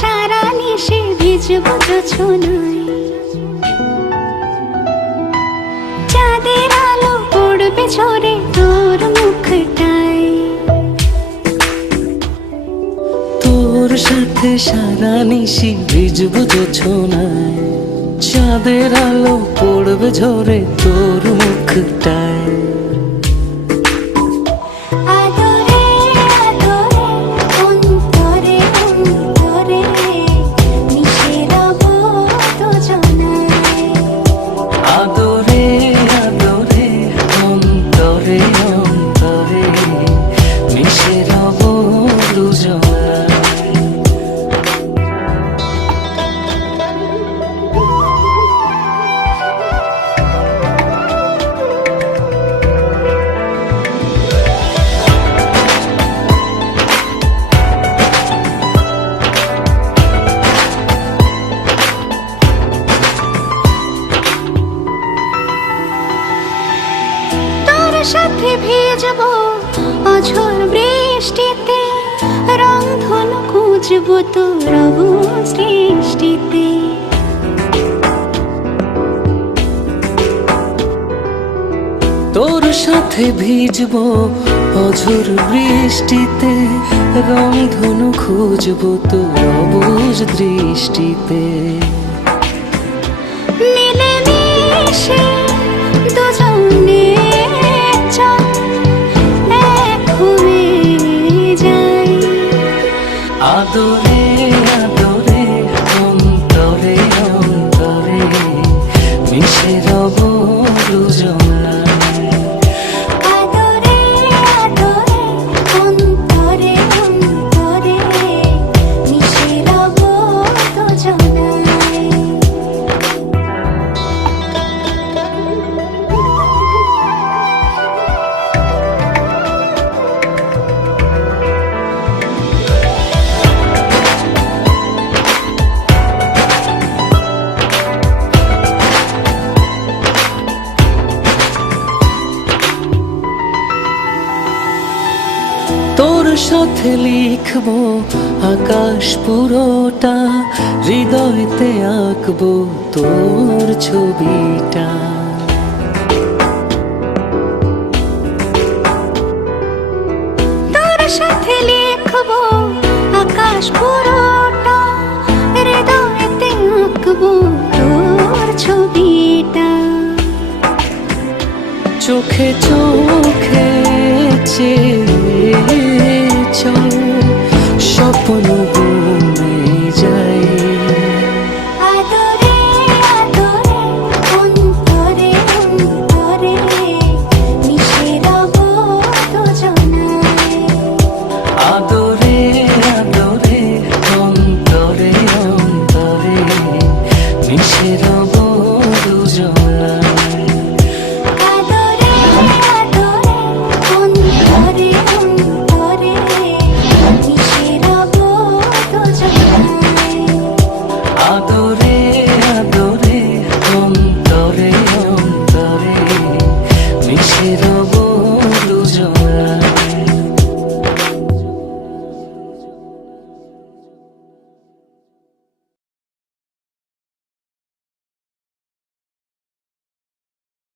সারা নিশে ভিজবো জোছনায়, চাঁদের আলো পড়বে ঝরে তোর মুখটায়। তোর সাথে সারা নিশি ভিজবো জোছনায়, চাঁদের আলো পড়বে ঝরে তোর মুখটায়। সাথে ভিজবো অঝোর বৃষ্টিতে, রংধনু খুঁজবো তোর সৃষ্টিতে। তোর সাথে ভিজবো অঝোর বৃষ্টিতে, রংধনু খুঁজবো তোর অবুঝ দৃষ্টিতে। মিলে মিশে দুজনে আদরে আদরে অন্তরে অন্তরে মিশে রব দুজনায়। আদরে আদরে অন্তরে অন্তরে মিশে রব দুজনায়। তোর সাথে লিখবো আকাশ পুরোটা, হৃদয়তে আঁকবো তোর ছবিটা। তোর সাথে লিখবো আকাশ পুরোটা, হৃদয়তে আঁকবো তোর ছবিটা। চোখে চোখে চল স্বপ্ন বনে যাই। আদরে আদরে অন্তরে অন্তরে মিশে রব দুজনায়। আদরে আদরে অন্তরে অন্তরে মিশে রব দুজনায়। আদরে আদরে অন্তরে অন্তরে মিশে রব দুজনায়। আদরে আদরে অন্তরে অন্তরে মিশে রব